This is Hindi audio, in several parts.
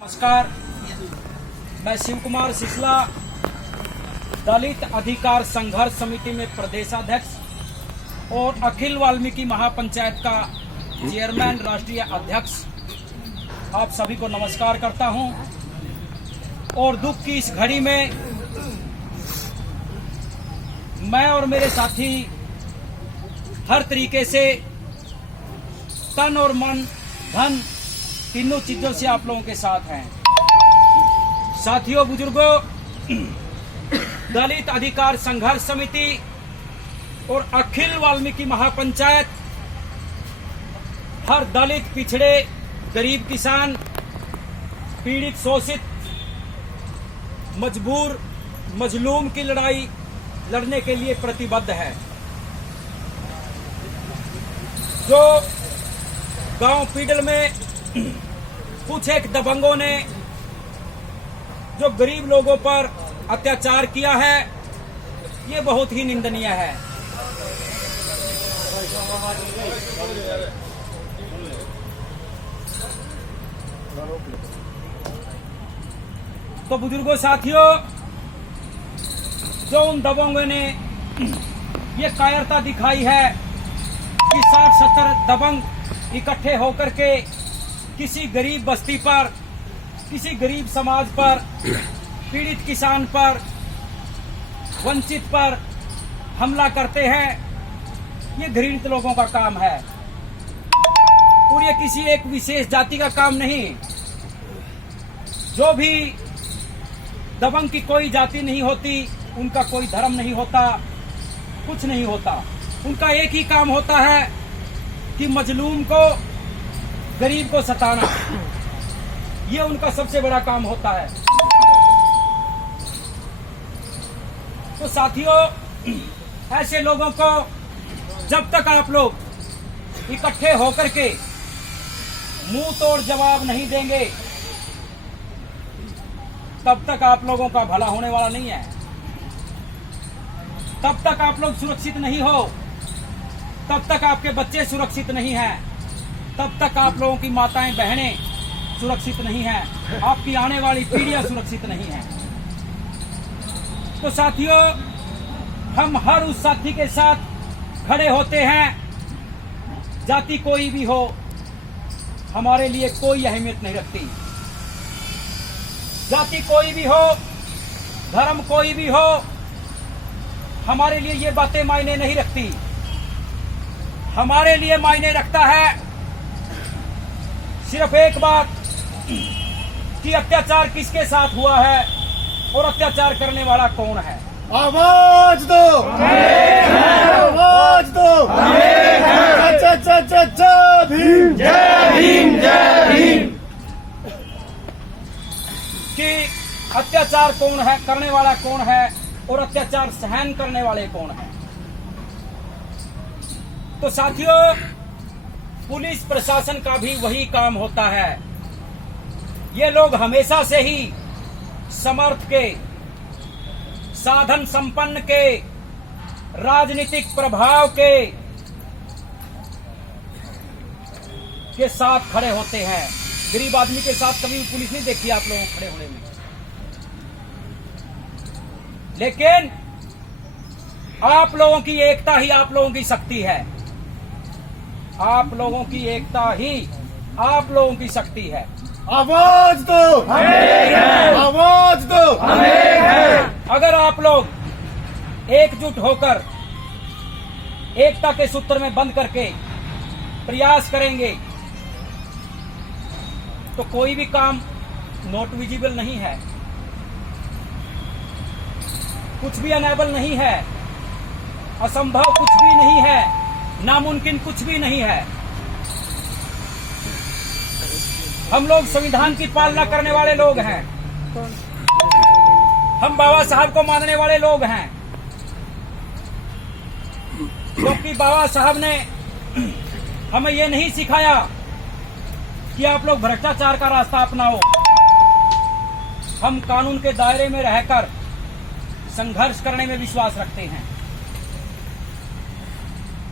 नमस्कार, मैं शिव कुमार सिसला दलित अधिकार संघर्ष समिति में प्रदेशाध्यक्ष और अखिल वाल्मीकि महापंचायत का चेयरमैन राष्ट्रीय अध्यक्ष आप सभी को नमस्कार करता हूं। और दुख की इस घड़ी में मैं और मेरे साथी हर तरीके से तन और मन धन तीनों चीजों से आप लोगों के साथ हैं। साथियों, बुजुर्गों, दलित अधिकार संघर्ष समिति और अखिल वाल्मीकि महापंचायत हर दलित, पिछड़े, गरीब किसान, पीड़ित, शोषित, मजबूर, मजलूम की लड़ाई लड़ने के लिए प्रतिबद्ध है। जो गांव पीडल में कुछ एक दबंगों ने जो गरीब लोगों पर अत्याचार किया है, ये बहुत ही निंदनीय है। तो बुजुर्गों, साथियों, जो उन दबंगों ने ये कायरता दिखाई है कि 60-70 दबंग इकट्ठे होकर के किसी गरीब बस्ती पर, किसी गरीब समाज पर, पीड़ित किसान पर, वंचित पर हमला करते हैं, ये घृणित लोगों का काम है और ये किसी एक विशेष जाति का काम नहीं। जो भी दबंग की कोई जाति नहीं होती, उनका कोई धर्म नहीं होता, कुछ नहीं होता। उनका एक ही काम होता है कि मजलूम को, गरीब को सताना, ये उनका सबसे बड़ा काम होता है। तो साथियों, ऐसे लोगों को जब तक आप लोग इकट्ठे होकर के मुंह तोड़ जवाब नहीं देंगे, तब तक आप लोगों का भला होने वाला नहीं है। तब तक आप लोग सुरक्षित नहीं हो, तब तक आपके बच्चे सुरक्षित नहीं हैं, तब तक आप लोगों की माताएं, बहनें सुरक्षित नहीं हैं, आपकी आने वाली पीढ़ियां सुरक्षित नहीं हैं। तो साथियों, हम हर उस साथी के साथ खड़े होते हैं। जाति कोई भी हो, हमारे लिए कोई अहमियत नहीं रखती। जाति कोई भी हो, धर्म कोई भी हो, हमारे लिए ये बातें मायने नहीं रखती। हमारे लिए मायने रखता है सिर्फ एक बात कि अत्याचार किसके साथ हुआ है और अत्याचार करने वाला कौन है। आवाज दो, आवाज दो, जय भीम, जय भीम, जय भीम। कि अत्याचार कौन है, करने वाला कौन है और अत्याचार सहन करने वाले कौन है। तो साथियों, पुलिस प्रशासन का भी वही काम होता है। ये लोग हमेशा से ही समर्थ के, साधन संपन्न के, राजनीतिक प्रभाव के साथ खड़े होते हैं। गरीब आदमी के साथ कभी पुलिस नहीं देखी आप लोगों को खड़े होने में। लेकिन आप लोगों की एकता ही आप लोगों की शक्ति है। आप लोगों की एकता ही आप लोगों की शक्ति है। आवाज दो, आवाज दो। अगर आप लोग एकजुट होकर एकता के सूत्र में बंद करके प्रयास करेंगे तो कोई भी काम नॉट विजिबल नहीं है, कुछ भी अनेबल नहीं है, असंभव कुछ भी नहीं है, नामुमकिन कुछ भी नहीं है। हम लोग संविधान की पालना करने वाले लोग हैं। हम बाबा साहब को मानने वाले लोग हैं, क्योंकि बाबा साहब ने हमें यह नहीं सिखाया कि आप लोग भ्रष्टाचार का रास्ता अपनाओ। हम कानून के दायरे में रहकर संघर्ष करने में विश्वास रखते हैं।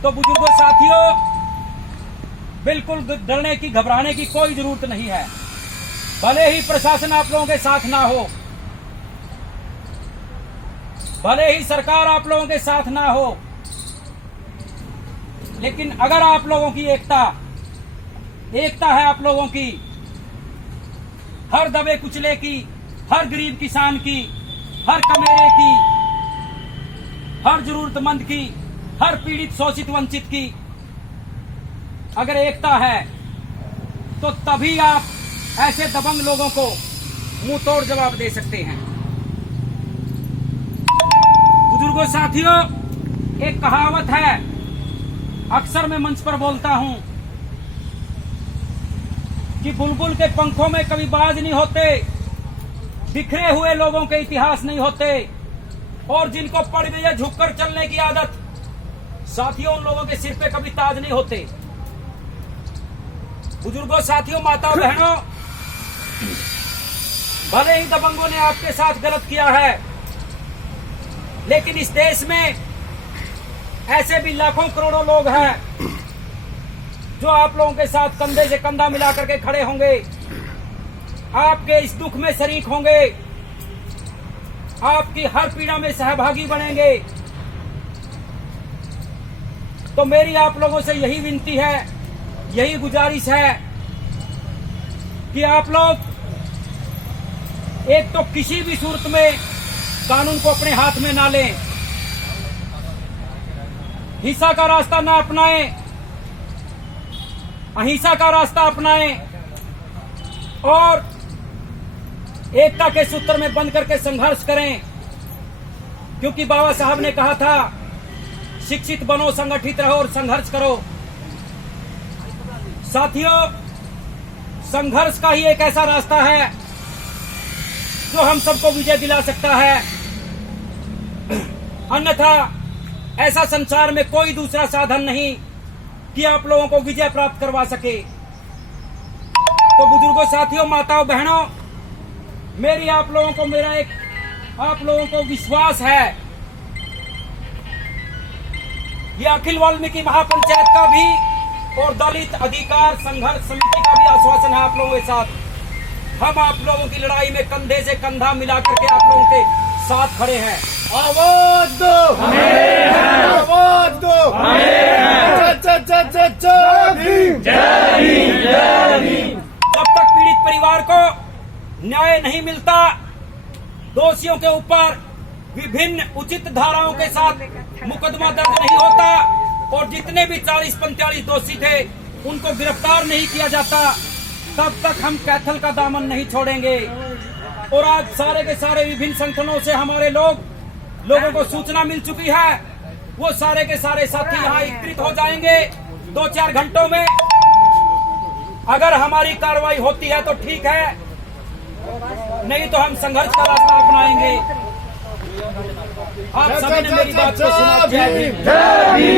तो बुजुर्गों, साथियों, बिल्कुल डरने की, घबराने की कोई जरूरत नहीं है। भले ही प्रशासन आप लोगों के साथ ना हो, भले ही सरकार आप लोगों के साथ ना हो, लेकिन अगर आप लोगों की एकता है आप लोगों की, हर दबे कुचले की, हर गरीब किसान की, हर कमेरे की, हर जरूरतमंद की, हर पीड़ित शोषित वंचित की अगर एकता है तो तभी आप ऐसे दबंग लोगों को मुंह तोड़ जवाब दे सकते हैं। बुजुर्गों साथियों, एक कहावत है, अक्सर मैं मंच पर बोलता हूं कि बुलबुल के पंखों में कभी बाज नहीं होते, बिखरे हुए लोगों के इतिहास नहीं होते, और जिनको पड़ गई है झुककर चलने की आदत, साथियों उन लोगों के सिर पे कभी ताज नहीं होते। बुजुर्गों साथियों, माताओं बहनों, भले ही दबंगों ने आपके साथ गलत किया है, लेकिन इस देश में ऐसे भी लाखों करोड़ों लोग हैं जो आप लोगों के साथ कंधे से कंधा मिला करके खड़े होंगे, आपके इस दुख में शरीक होंगे, आपकी हर पीड़ा में सहभागी बनेंगे। तो मेरी आप लोगों से यही विनती है, यही गुजारिश है कि आप लोग एक तो किसी भी सूरत में कानून को अपने हाथ में ना लें, हिंसा का रास्ता ना अपनाएं, अहिंसा का रास्ता अपनाएं और एकता के सूत्र में बंध करके संघर्ष करें। क्योंकि बाबा साहब ने कहा था, शिक्षित बनो, संगठित रहो और संघर्ष करो। साथियों, संघर्ष का ही एक ऐसा रास्ता है जो हम सबको विजय दिला सकता है, अन्यथा ऐसा संसार में कोई दूसरा साधन नहीं कि आप लोगों को विजय प्राप्त करवा सके। तो बुजुर्गों साथियों, माताओं बहनों, मेरी आप लोगों को विश्वास है, ये अखिल वाल्मीकि महापंचायत का भी और दलित अधिकार संघर्ष समिति का भी आश्वासन है आप लोगों के साथ। हम आप लोगों की लड़ाई में कंधे से कंधा मिला करके आप लोगों के साथ खड़े हैं। आवाज दो, आवाज दो, जय भीम, जय भीम, जय भीम। जब तक पीड़ित परिवार को न्याय नहीं मिलता, दोषियों के ऊपर विभिन्न उचित धाराओं के साथ मुकदमा दर्ज नहीं होता और जितने भी 40-45 दोषी थे उनको गिरफ्तार नहीं किया जाता, तब तक हम कैथल का दामन नहीं छोड़ेंगे। और आज सारे के सारे विभिन्न संगठनों से हमारे लोगों को सूचना मिल चुकी है, वो सारे के सारे साथी यहाँ एकत्रित हो जाएंगे 2-4 घंटों में। अगर हमारी कार्रवाई होती है तो ठीक है, नहीं तो हम संघर्ष का रास्ता अपनाएंगे। आप सभी ने मेरी बात को सुना। जय भीम, जय भीम।